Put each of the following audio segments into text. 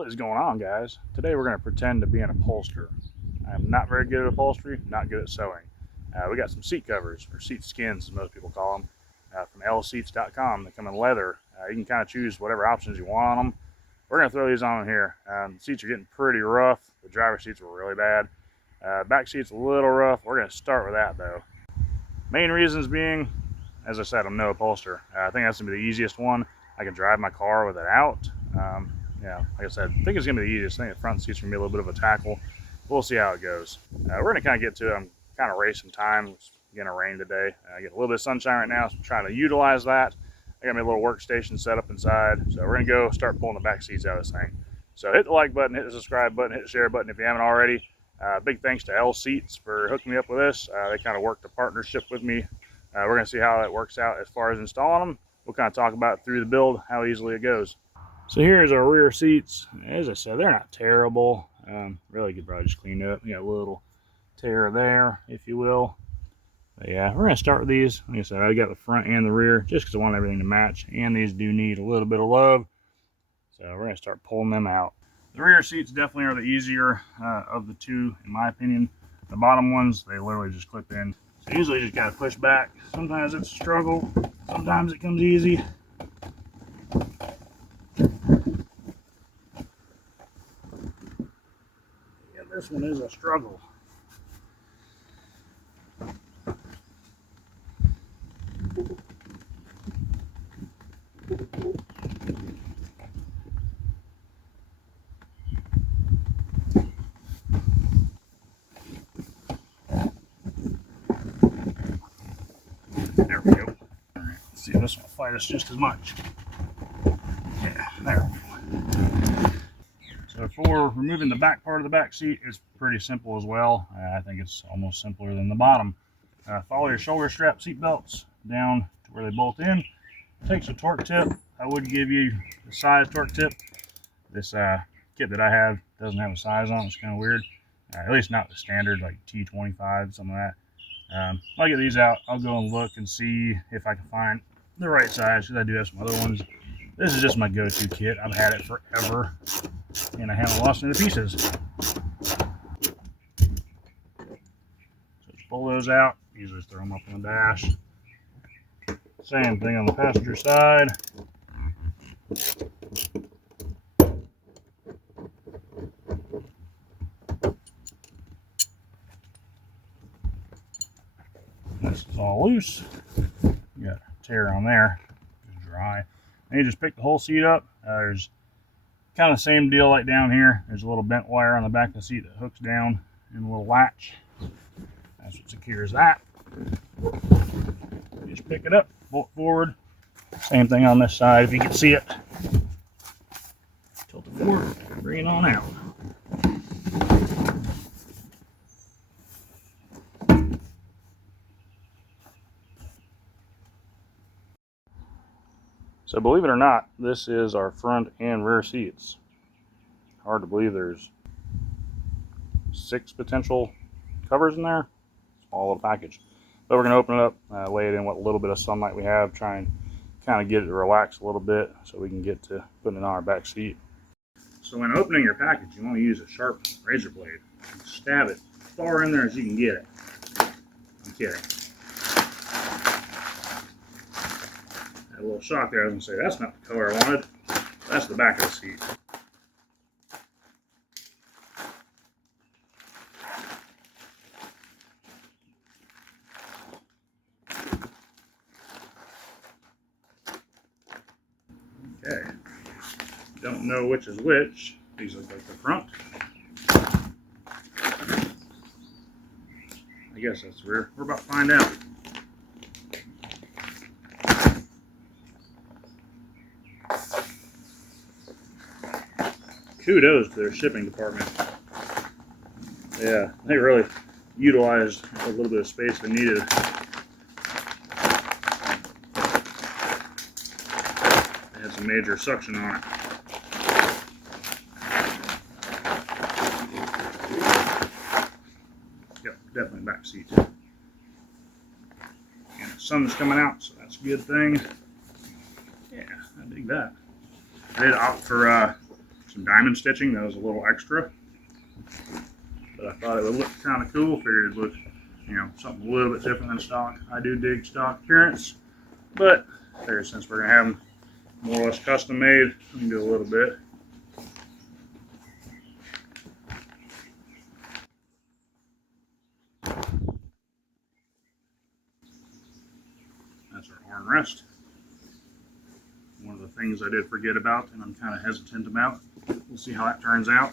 What is going on, guys? Today we're going to pretend to be an upholsterer. I am not very good at upholstery, not good at sewing. We got some seat covers, or seat skins as most people call them, from lseats.com. They come in leather. You can kind of choose whatever options you want on them. We're going to throw these on here. The seats are getting pretty rough. The driver's seats were really bad. Back seats a little rough. We're going to start with that though. Main reasons being, as I said, I'm no upholsterer. I think that's going to be the easiest one. I can drive my car with it out. Yeah, like I said, I think it's going to be the easiest thing. The front seat's going to be a little bit of a tackle. We'll see how it goes. We're going to kind of get to it. I'm kind of racing time. It's going to rain today. I get a little bit of sunshine right now, so I'm trying to utilize that. I got my little workstation set up inside. So we're going to go start pulling the back seats out of this thing. So hit the like button, hit the subscribe button, hit the share button if you haven't already. Big thanks to L Seats for hooking me up with this. They kind of worked a partnership with me. We're going to see how that works out as far as installing them. We'll kind of talk about through the build, how easily it goes. So here's our rear seats. As I said, they're not terrible. Really could probably just clean it up. You got a little tear there, if you will. But yeah, we're going to start with these. Like I said, I got the front and the rear just because I want everything to match. And these do need a little bit of love. So we're going to start pulling them out. The rear seats definitely are the easier of the two, in my opinion. The bottom ones, they literally just clip in. So usually you just got to push back. Sometimes it's a struggle. Sometimes it comes easy. This one is a struggle. There we go. All right, let's see if this one will fight us just as much. Yeah, there we go. So for removing the back part of the back seat, it's pretty simple as well. I think it's almost simpler than the bottom. Follow your shoulder strap seat belts down to where they bolt in. Takes a torque tip. I would give you the size torque tip. This kit that I have doesn't have a size on it. It's kind of weird. At least not the standard, like T25, something like that. I'll get these out. I'll go and look and see if I can find the right size, because I do have some other ones. This is just my go-to kit. I've had it forever, and I haven't lost any pieces. So just pull those out. Usually just throw them up on the dash. Same thing on the passenger side. This is all loose. You got a tear on there. It's dry. And you just pick the whole seat up. There's kind of the same deal like down here. There's a little bent wire on the back of the seat that hooks down in a little latch. That's what secures that. You just pick it up, pull it forward. Same thing on this side if you can see it. Tilt it forward, bring it on out. So believe it or not, this is our front and rear seats. Hard to believe there's 6 potential covers in there. Small little package. But we're going to open it up, lay it in what little bit of sunlight we have, try and kind of get it to relax a little bit so we can get to putting it on our back seat. So when opening your package, you want to use a sharp razor blade. Stab it far in there as you can get it. I'm kidding. A little shock there. I was going to say, that's not the color I wanted. That's the back of the seat. Okay. Don't know which is which. These look like the front. I guess that's the rear. We're about to find out. Kudos to their shipping department. Yeah, they really utilized a little bit of space they needed. It had some major suction on it. Yep, definitely back seat. And the sun's coming out, so that's a good thing. Yeah, I dig that. I did opt for some diamond stitching. That was a little extra, but I thought it would look kind of cool. Figured it looked, you know, something a little bit different than stock. I do dig stock appearance, but figured since we're gonna have them more or less custom made, we can do a little bit. That's our armrest. One of the things I did forget about, and I'm kind of hesitant about. We'll see how that turns out.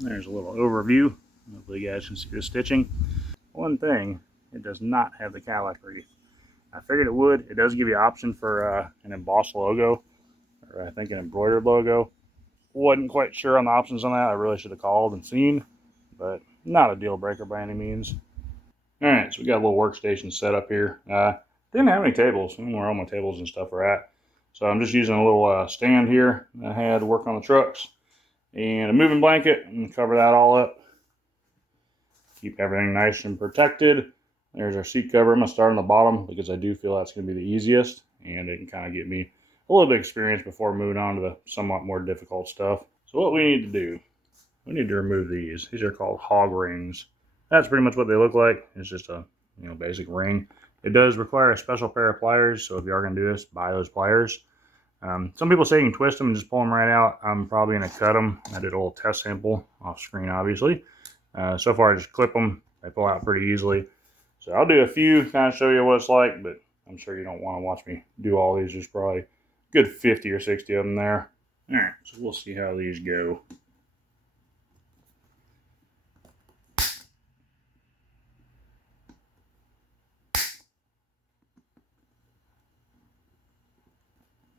There's a little overview. Hopefully you guys can see the stitching. One thing, it does not have the Cadillac wreath. I figured it would. It does give you an option for an embossed logo, or I think an embroidered logo. Wasn't quite sure on the options on that. I really should have called and seen, but not a deal breaker by any means. Alright, so we got a little workstation set up here. Didn't have any tables. I don't know where all my tables and stuff are at. So I'm just using a little stand here that I had to work on the trucks. And a moving blanket, and cover that all up. Keep everything nice and protected. There's our seat cover. I'm going to start on the bottom because I do feel that's going to be the easiest, and it can kind of get me a little bit of experience before moving on to the somewhat more difficult stuff. So what we need to do, we need to remove these. These are called hog rings. That's pretty much what they look like. It's just a basic ring. It does require a special pair of pliers, so if you are going to do this, buy those pliers. Some people say you can twist them and just pull them right out. I'm probably going to cut them. I did a little test sample off screen, obviously. So far, I just clip them. They pull out pretty easily. So I'll do a few, kind of show you what it's like, but I'm sure you don't want to watch me do all these. There's probably a good 50 or 60 of them there. All right, so we'll see how these go.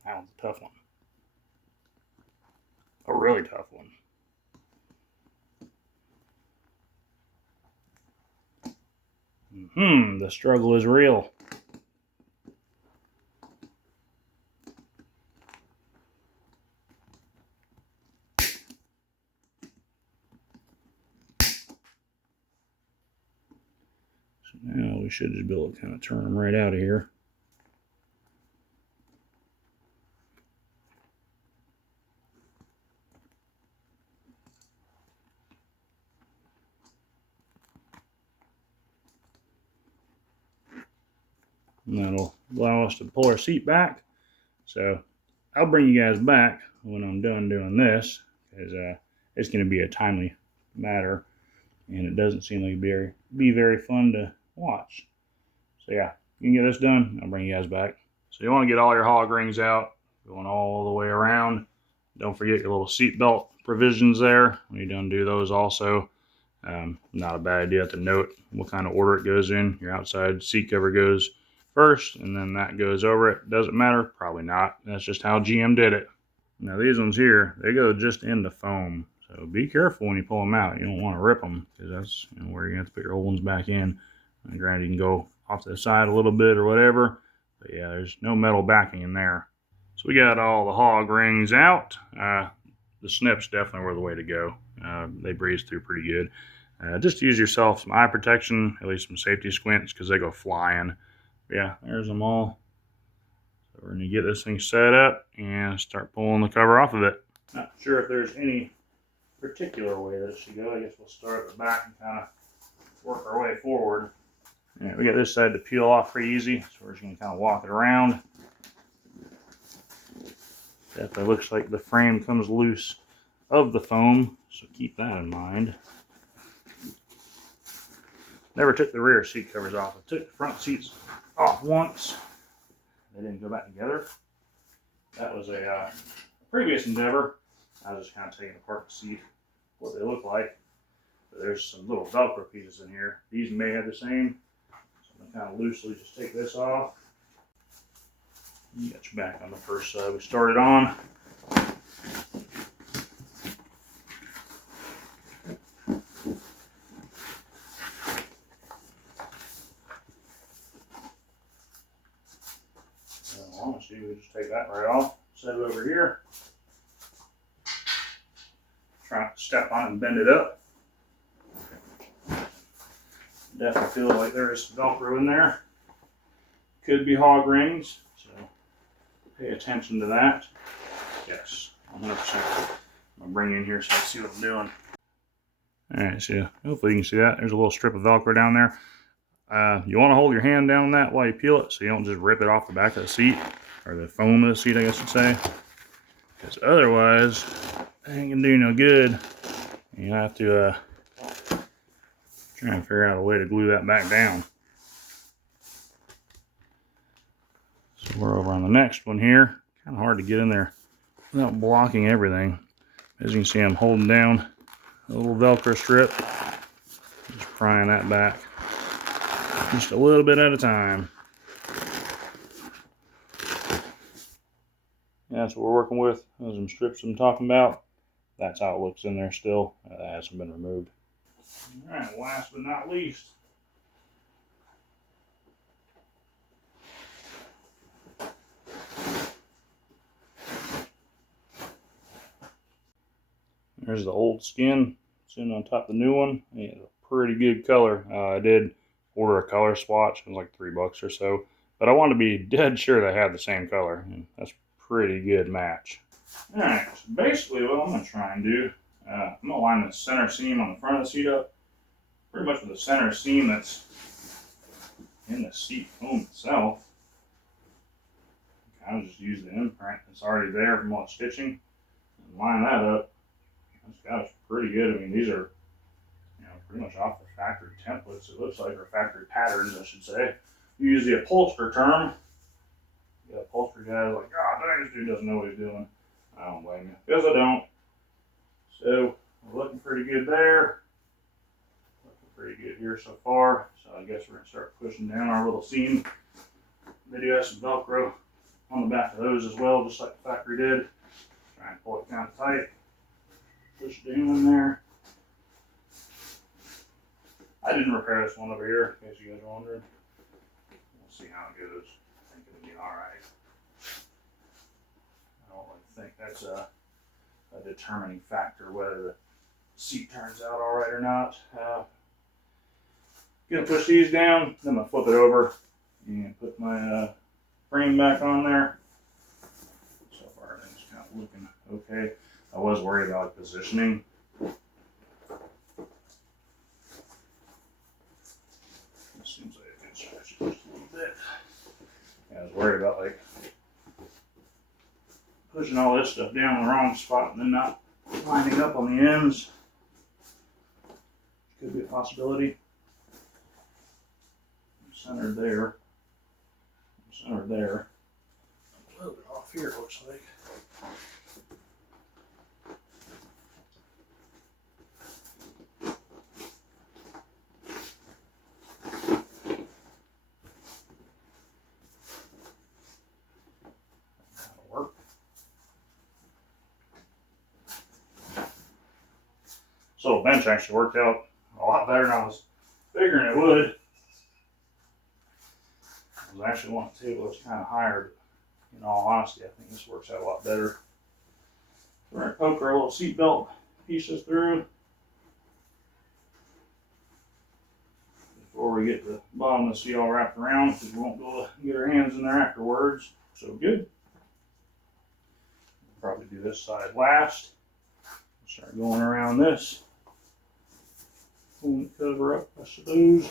That one's a tough one. A really tough one. The struggle is real. So now we should just be able to kind of turn them right out of here. And that'll allow us to pull our seat back. So I'll bring you guys back when I'm done doing this, because it's going to be a timely matter, and it doesn't seem like it'd be very fun to watch. So yeah, you can get this done. I'll bring you guys back. So you want to get all your hog rings out, going all the way around. Don't forget your little seat belt provisions there. When you done do those also. Not a bad idea to note what kind of order it goes in. Your outside seat cover goes first, and then that goes over it. Doesn't matter? Probably not. That's just how GM did it. Now these ones here, they go just in the foam. So be careful when you pull them out. You don't want to rip them, because that's where you're going to have to put your old ones back in. And granted, you can go off to the side a little bit or whatever. But yeah, there's no metal backing in there. So we got all the hog rings out. The snips definitely were the way to go. They breeze through pretty good. Just use yourself some eye protection, at least some safety squints, because they go flying. Yeah, there's them all. So we're going to get this thing set up and start pulling the cover off of it. Not sure if there's any particular way that it should go. I guess we'll start at the back and kind of work our way forward. Yeah, we got this side to peel off pretty easy, so we're just going to kind of walk it around. Definitely looks like the frame comes loose of the foam, so keep that in mind. Never took the rear seat covers off. I took the front seats off once. They didn't go back together. That was a previous endeavor. I was just kind of taking apart to see what they look like. But there's some little Velcro pieces in here. These may have the same. So I'm going to kind of loosely just take this off. You got your back on the first side we started on. Honestly, we just take that right off, set it over here. Try not step on it and bend it up. Definitely feel like there is Velcro in there. Could be hog rings, so pay attention to that. Yes, 100%. I'm gonna bring you in here so you can see what I'm doing. Alright, so hopefully you can see that. There's a little strip of Velcro down there. You want to hold your hand down on that while you peel it so you don't just rip it off the back of the seat, or the foam of the seat, I guess you'd say. Because otherwise, it ain't gonna do no good. You have to try and figure out a way to glue that back down. So we're over on the next one here. Kind of hard to get in there without blocking everything. As you can see, I'm holding down a little Velcro strip, just prying that back just a little bit at a time. That's what we're working with. Those are some strips I'm talking about. That's how it looks in there still. That hasn't been removed. Alright, last but not least, there's the old skin sitting on top of the new one. It's a pretty good color. I did order a color swatch. It was like $3 or so. But I wanted to be dead sure they had the same color. And that's a pretty good match. Alright, so basically what I'm going to try and do, I'm going to line the center seam on the front of the seat up. Pretty much with the center seam that's in the seat foam itself. Kind of just use the imprint that's already there from all the stitching. And line that up. That's pretty good. I mean, these are, pretty much off the factory templates. It looks like, or factory patterns, I should say. You use the upholsterer term. The upholstery guy's like, "God dang, this dude doesn't know what he's doing." I don't blame you, because I don't. So we're looking pretty good there. Looking pretty good here so far. So I guess we're gonna start pushing down our little seam. They do have some Velcro on the back of those as well, just like the factory did. Try and pull it down tight. Push it down in there. I didn't repair this one over here, in case you guys are wondering. We'll see how it goes. I think it'll be alright. I don't really think that's a determining factor whether the seat turns out alright or not. Gonna push these down, then I'm gonna flip it over and put my frame back on there. So far everything's kind of looking okay. I was worried about positioning. It seems like it can stretch just a little bit. Yeah, I was worried about like pushing all this stuff down in the wrong spot and then not lining up on the ends. Could be a possibility. I'm centered there. I'm centered there. A little bit off here, it looks like. So the bench actually worked out a lot better than I was figuring it would. I was actually wanting a table that's kind of higher, but in all honesty, I think this works out a lot better. We're going to poke our little seat belt pieces through before we get the bottom of the seat all wrapped around, because we won't be able to get our hands in there afterwards. So good. Probably do this side last. Start going around this. Pull the cover up, I suppose.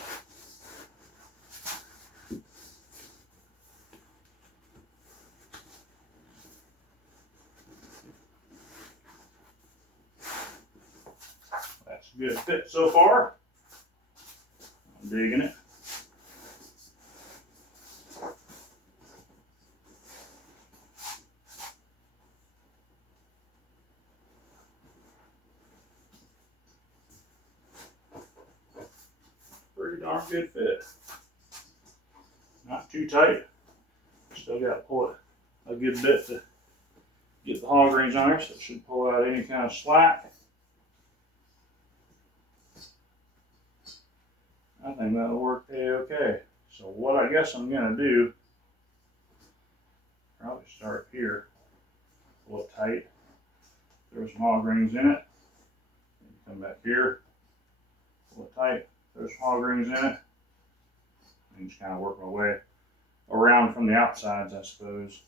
That's a good fit so far. I'm digging it. Pretty darn good fit. Not too tight. Still got to pull it a good bit to get the hog rings on there, so it should pull out any kind of slack. I think that'll work okay. So what I guess I'm going to do, probably start here, pull it tight, throw some hog rings in it, Come back here, pull it tight, throw some hog rings in it, and just kind of work my way around from the outsides, I suppose.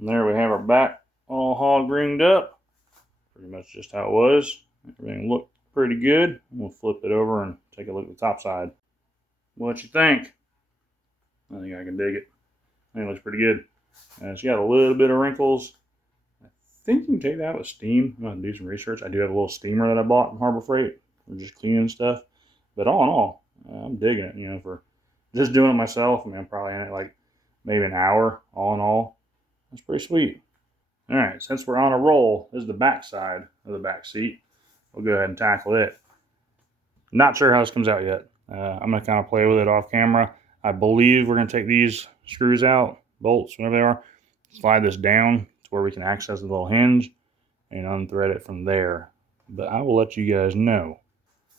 And there we have our back all hog ringed up. Pretty much just how it was. Everything looked pretty good. We'll flip it over and take a look at the top side. What you think? I think I can dig it. I think it looks pretty good. It's got a little bit of wrinkles. I think you can take that with steam. I'm going to do some research. I do have a little steamer that I bought from Harbor Freight for just cleaning stuff. But all in all, I'm digging it. You know, for just doing it myself. I mean, I'm probably in it like maybe an hour. All in all, that's pretty sweet. All right, since we're on a roll, this is the back side of the back seat. We'll go ahead and tackle it. Not sure how this comes out yet. I'm going to kind of play with it off camera. I believe we're going to take these screws out, bolts, whatever they are, slide this down to where we can access the little hinge and unthread it from there. But I will let you guys know.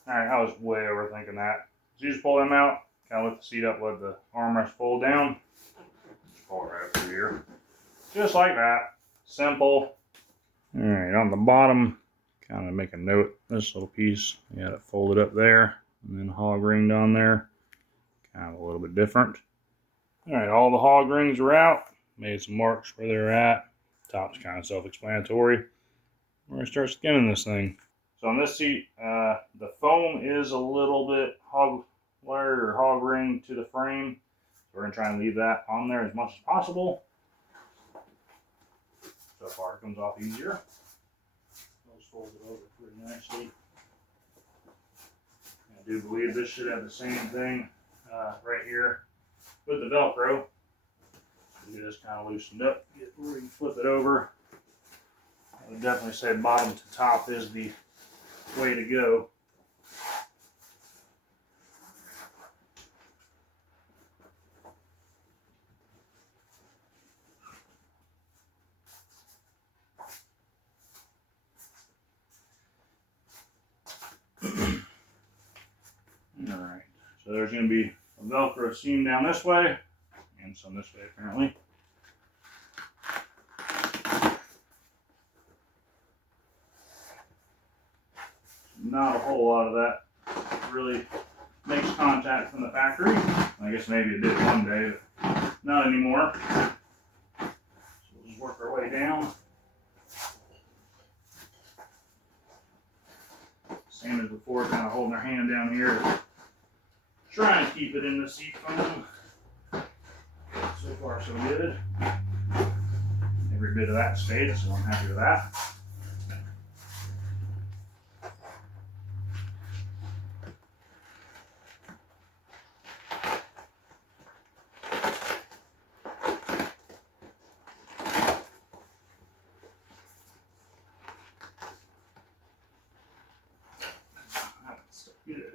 All right, I was way overthinking that. So you just pull them out, kind of lift the seat up, let the armrest fold down. Just pull it right up through here. Just like that. Simple. All right, on the bottom, kind of make a note, this little piece, you got it folded up there, and then hog ringed on there. Kind of a little bit different. All right, all the hog rings are out. Made some marks where they're at. Top's kind of self-explanatory. We're going to start skinning this thing. So on this seat, the foam is a little bit hog wired or hog ringed to the frame. So we're going to try and leave that on there as much as possible. So far it comes off easier. Those fold it over pretty nicely. I do believe this should have the same thing right here with the Velcro. You just kind of loosened up, get where you can flip it over. I would definitely say bottom to top is the way to go. Alright, so there's going to be a Velcro seam down this way, and some this way apparently. Not a whole lot of that really makes contact from the factory. I guess maybe it did one day, but not anymore. So we'll just work our way down. Same as before, kind of holding our hand down here, trying to keep it in the seat foam. So far, so good. Every bit of that stayed, so I'm happy with that. Good.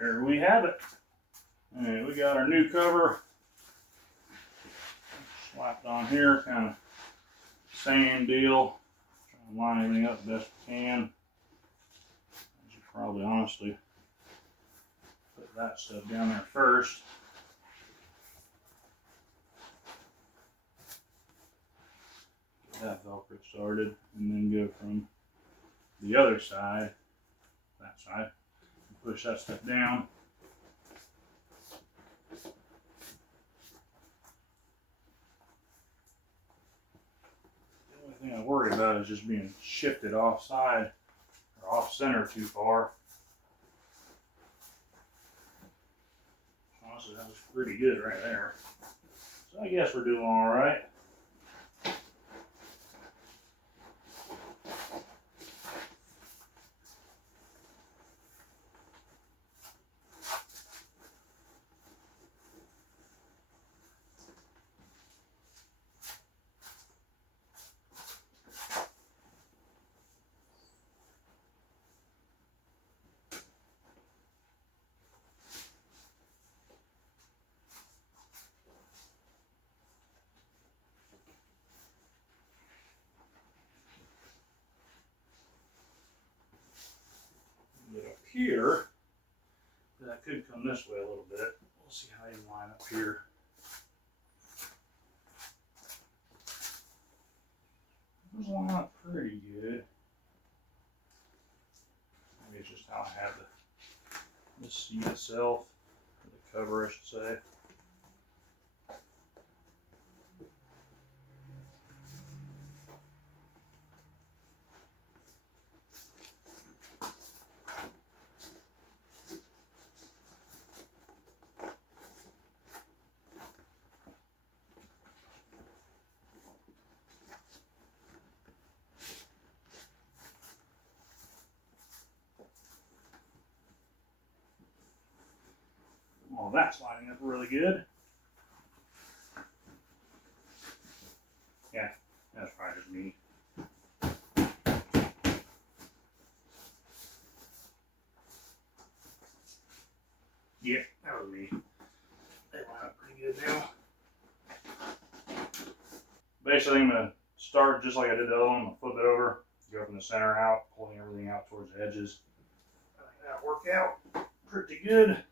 There we have it. And we got our new cover. Slap Pop it on here, kind of same deal. Try to line everything up best we can. I should probably honestly put that stuff down there first. Get that Velcro started, and then go from the other side, that side, and push that stuff down. The only thing I worry about is just being shifted offside or off center too far. Honestly, that was pretty good right there. So I guess we're doing all right. Get up here, that could come this way a little bit. We'll see how you line up here. Those line up pretty good. Maybe it's just how I have the seat itself, or the cover, I should say. Well, that's lining up really good. Yeah, that's probably just me. Yeah, that was me. They line up pretty good now. Basically, I'm going to start just like I did the other one. I'm going to flip it over, go from the center out, pulling everything out towards the edges. I think that'll work out pretty good.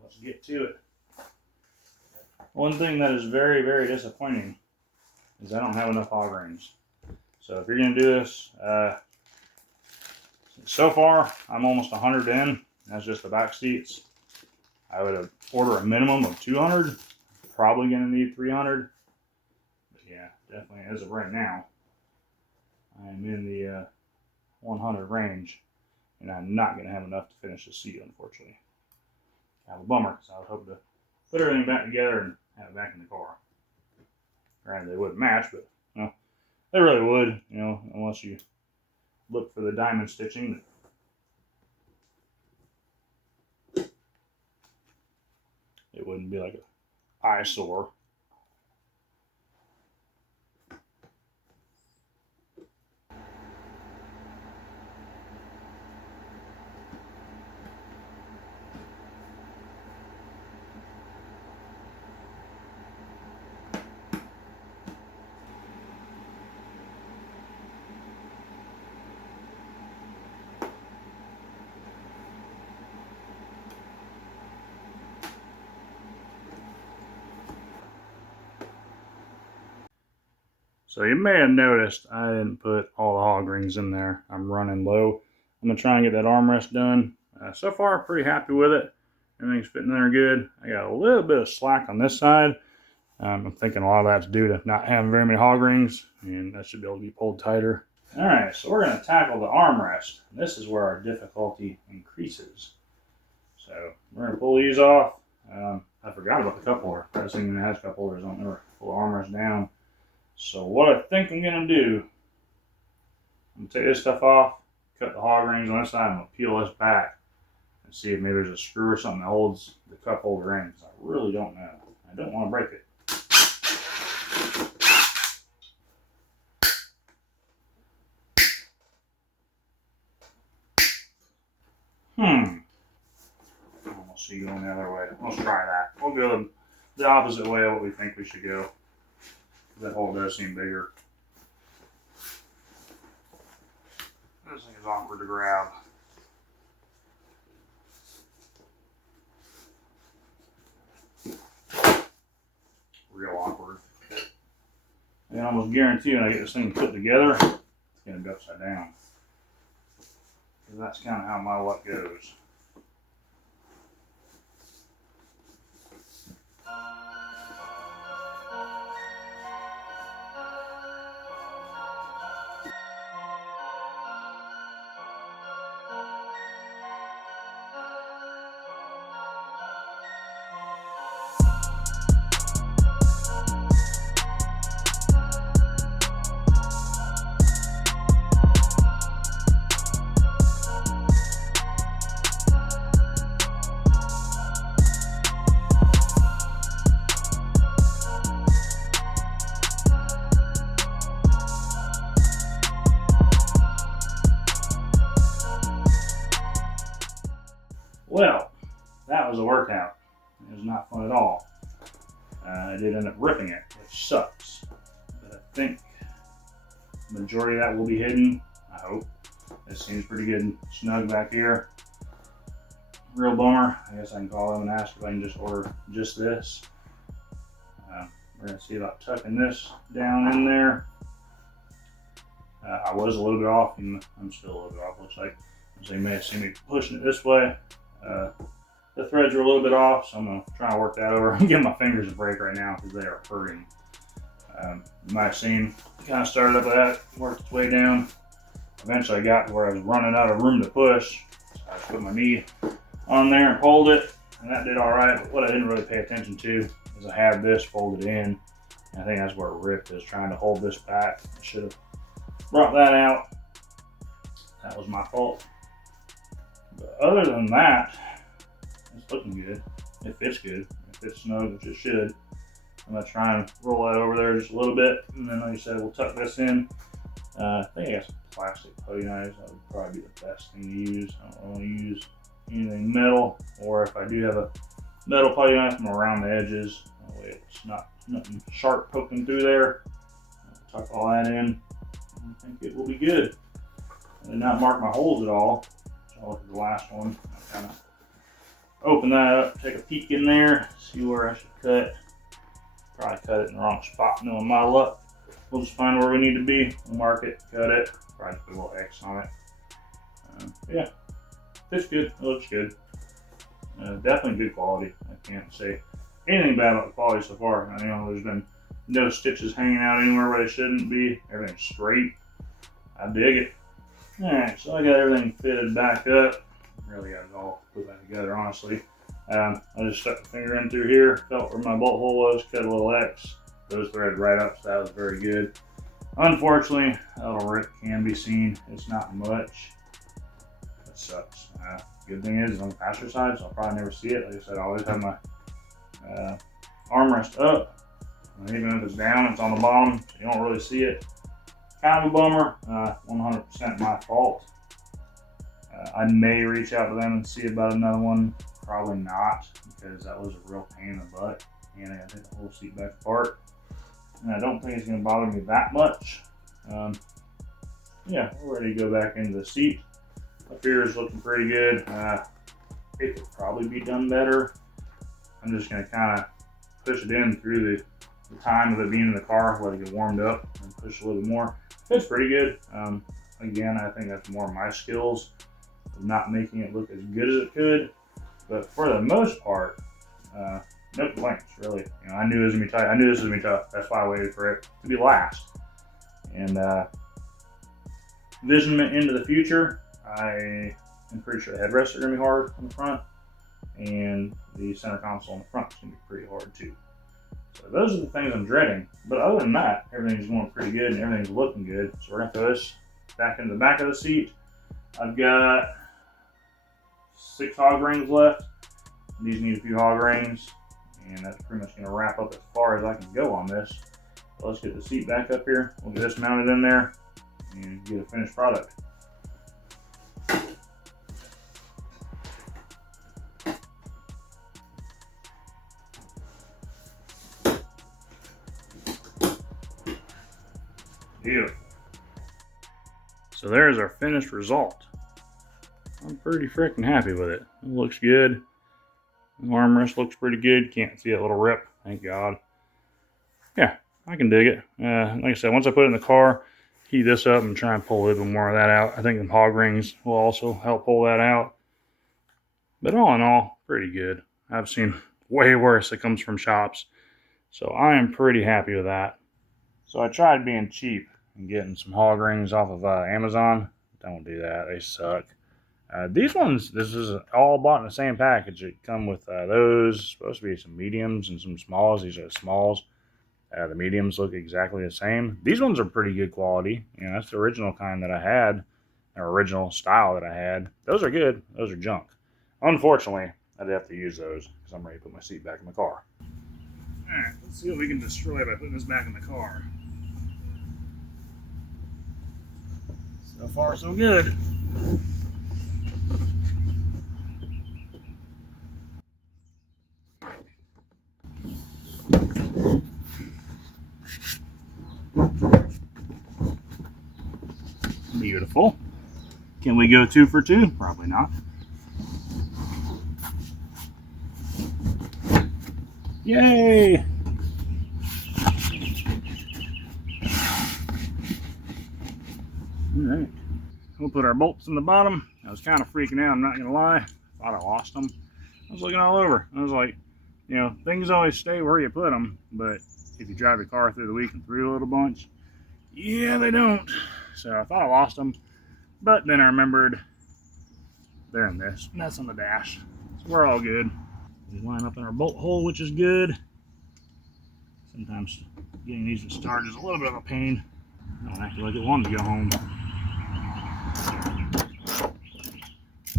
Let's get to it. One thing that is very, very disappointing is I don't have enough hog rings. So if you're going to do this, so far I'm almost 100 in. That's just the back seats. I would order a minimum of 200. Probably going to need 300. But yeah, definitely as of right now, I am in the 100 range, and I'm not going to have enough to finish the seat, unfortunately. Kind of a bummer, because I was hoping to put everything back together and have it back in the car. Granted, they wouldn't match, but you know, they really would, you know, unless you look for the diamond stitching. It wouldn't be like an eyesore. So you may have noticed I didn't put all the hog rings in there. I'm running low. I'm going to try and get that armrest done. So far, I'm pretty happy with it. Everything's fitting there good. I got a little bit of slack on this side. I'm thinking a lot of that's due to not having very many hog rings, and that should be able to be pulled tighter. All right, so we're going to tackle the armrest. This is where our difficulty increases. So we're going to pull these off. I forgot about the cup holder. I was thinking it has cup holders on there. Pull the armrest down. So what I think I'm going to do, I'm going to take this stuff off, cut the hog rings on this side, and I'm going to peel this back and see if maybe there's a screw or something that holds the cup holder in, because I really don't know. I don't want to break it. I almost see going the other way. Let's try that. We'll go the opposite way of what we think we should go. That hole does seem bigger. This thing is awkward to grab. Real awkward. I can almost guarantee when I get this thing put together, it's going to be upside down. Because that's kind of how my luck goes. Well, that was a workout. It was not fun at all. I did end up ripping it, which sucks. But I think the majority of that will be hidden, I hope. This seems pretty good and snug back here. Real bummer. I guess I can call them and ask if I can just order just this. We're going to see about tucking this down in there. I was a little bit off, and I'm still a little bit off, looks like. So you may have seen me pushing it this way. The threads are a little bit off, so I'm going to try and work that over and give my fingers a break right now because they are hurting. You might have seen, kind of started up with that, worked its way down. Eventually I got to where I was running out of room to push. So I put my knee on there and pulled it, and that did all right. But what I didn't really pay attention to is I had this folded in. And I think that's where it ripped, is trying to hold this back. I should have brought that out. That was my fault. But other than that, it's looking good. It fits good. It fits snug, which it should. I'm going to try and roll that over there just a little bit. And then, like I said, we'll tuck this in. I think I got some plastic putty knives. That would probably be the best thing to use. I don't want to use anything metal. Or if I do have a metal putty knife, I'm around the edges. That way it's nothing sharp poking through there. I'll tuck all that in. I think it will be good. I did not mark my holes at all. So I'll look at the last one. I'll kind of open that up, take a peek in there, see where I should cut. Probably cut it in the wrong spot, knowing my luck. We'll just find where we need to be. We'll mark it, cut it, probably put a little X on it. Yeah, fits good, it looks good. Definitely good quality. I can't say anything bad about the quality so far. I know there's been no stitches hanging out anywhere where they shouldn't be. Everything's straight. I dig it. Alright, so I got everything fitted back up. Really got it all put back together, honestly. I just stuck the finger in through here, felt where my bolt hole was, cut a little X. Those threaded right up, so that was very good. Unfortunately, that little rip can be seen. It's not much. That sucks. Good thing is, it's on the passenger side, so I'll probably never see it. Like I said, I always have my armrest up. And even if it's down, it's on the bottom, so you don't really see it. Kind of a bummer. 100% my fault. I may reach out to them and see about another one. Probably not, because that was a real pain in the butt. And I got to take the whole seat back apart. And I don't think it's going to bother me that much. Yeah, we're ready to go back into the seat. Up here is looking pretty good. It could probably be done better. I'm just going to kind of push it in through the time of it being in the car, let it get warmed up, and push a little bit more. It's pretty good. Again, I think that's more my skills of not making it look as good as it could. But for the most part, no complaints, really. You know, I knew it was gonna be tight. I knew this was gonna be tough. That's why I waited for it to be last. And visionment into the future, I am pretty sure the headrests are gonna be hard on the front, and the center console on the front is gonna be pretty hard too. So those are the things I'm dreading. But other than that, everything's going pretty good and everything's looking good. So we're gonna throw this back into the back of the seat. I've got 6 hog rings left. These need a few hog rings, and that's pretty much gonna wrap up as far as I can go on this. So let's get the seat back up here. We'll get this mounted in there and get a finished product. Beautiful. So there's our finished result. I'm pretty freaking happy with it. It looks good. The armrest looks pretty good. Can't see that little rip, thank God. Yeah, I can dig it. Like I said, once I put it in the car, heat this up and try and pull a little bit more of that out. I think the hog rings will also help pull that out. But all in all, pretty good. I've seen way worse that comes from shops. So I am pretty happy with that. So I tried being cheap and getting some hog rings off of Amazon. Don't do that, they suck. These ones, this is all bought in the same package. It come with those, supposed to be some mediums and some smalls. These are smalls. The mediums look exactly the same. These ones are pretty good quality. You know, that's the original kind that I had, or original style that I had. Those are good. Those are junk. Unfortunately, I'd have to use those because I'm ready to put my seat back in the car. Alright, let's see what we can destroy by putting this back in the car. So far, so good. Beautiful. Can we go 2 for 2? Probably not. Yay! Alright. We'll put our bolts in the bottom. I was kind of freaking out, I'm not going to lie. Thought I lost them. I was looking all over. I was like, you know, things always stay where you put them, but if you drive your car through the week and through a little bunch, yeah, they don't. So I thought I lost them, but then I remembered they're in this, and that's on the dash. So we're all good. We line up in our bolt hole, which is good. Sometimes getting these to start is a little bit of a pain. I don't actually like it wanting to go home.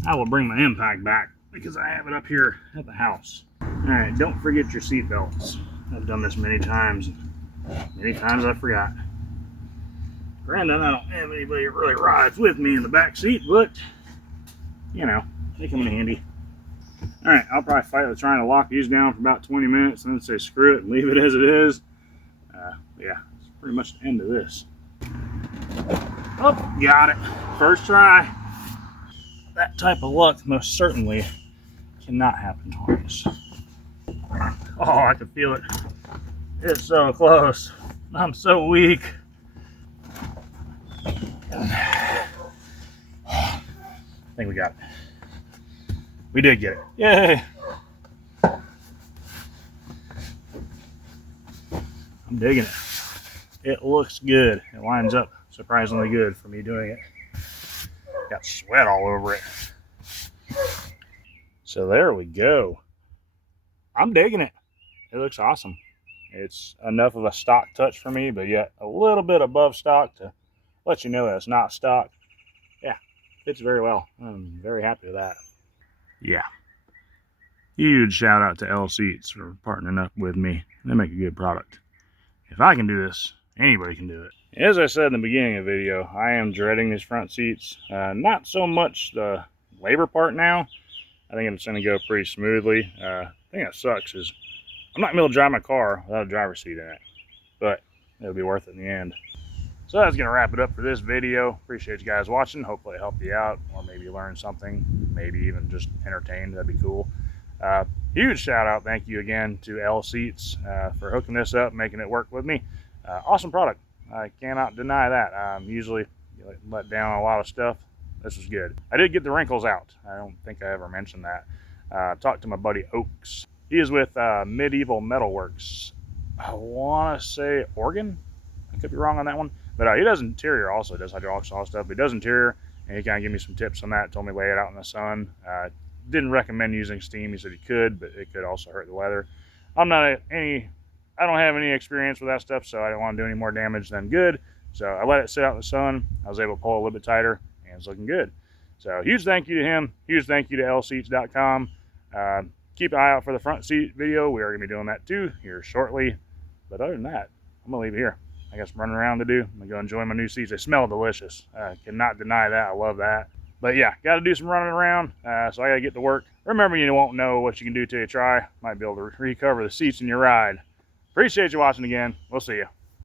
I will bring my impact back because I have it up here at the house. Alright, don't forget your seat belts. I've done this many times. Many times I forgot. Granted, I don't have anybody that really rides with me in the back seat, but you know, they come in handy. Alright, I'll probably fight with trying to lock these down for about 20 minutes and then say screw it and leave it as it is. Yeah, it's pretty much the end of this. Oh, got it. First try. That type of luck most certainly cannot happen twice. Oh, I can feel it. It's so close. I'm so weak. I think we got it. We did get it. Yay! I'm digging it. It looks good. It lines up surprisingly good for me doing it. Got sweat all over it. So there we go. I'm digging it. It looks awesome. It's enough of a stock touch for me, but yet a little bit above stock to let you know that it's not stock. Yeah, fits very well. I'm very happy with that. Yeah. Huge shout out to L Seats for partnering up with me. They make a good product. If I can do this, anybody can do it. As I said in the beginning of the video, I am dreading these front seats. Not so much the labor part now. I think it's going to go pretty smoothly. The thing that sucks is I'm not going to be able to drive my car without a driver's seat in it. But it'll be worth it in the end. So that's going to wrap it up for this video. Appreciate you guys watching. Hopefully it helped you out, or maybe you learned something, maybe even just entertained. That'd be cool. Huge shout out, thank you again to L Seats for hooking this up, making it work with me. Awesome product. I cannot deny that. Usually you let down a lot of stuff. This was good. I did get the wrinkles out. I don't think I ever mentioned that. Talked to my buddy Oaks. He is with Medieval Metalworks. I want to say Oregon. I could be wrong on that one. But he does interior also. He does hydraulics and all stuff. But he does interior. And he kind of gave me some tips on that. Told me to lay it out in the sun. Didn't recommend using steam. He said he could, but it could also hurt the leather. I don't have any experience with that stuff, so I didn't want to do any more damage than good. So I let it sit out in the sun. I was able to pull a little bit tighter, and it's looking good. So huge thank you to him. Huge thank you to lseats.com. Keep an eye out for the front seat video. We are going to be doing that too here shortly. But other than that, I'm going to leave it here. I got some running around to do. I'm going to go enjoy my new seats. They smell delicious. Cannot deny that. I love that. But yeah, got to do some running around. So I got to get to work. Remember, you won't know what you can do till you try. Might be able to recover the seats in your ride. Appreciate you watching again. We'll see you.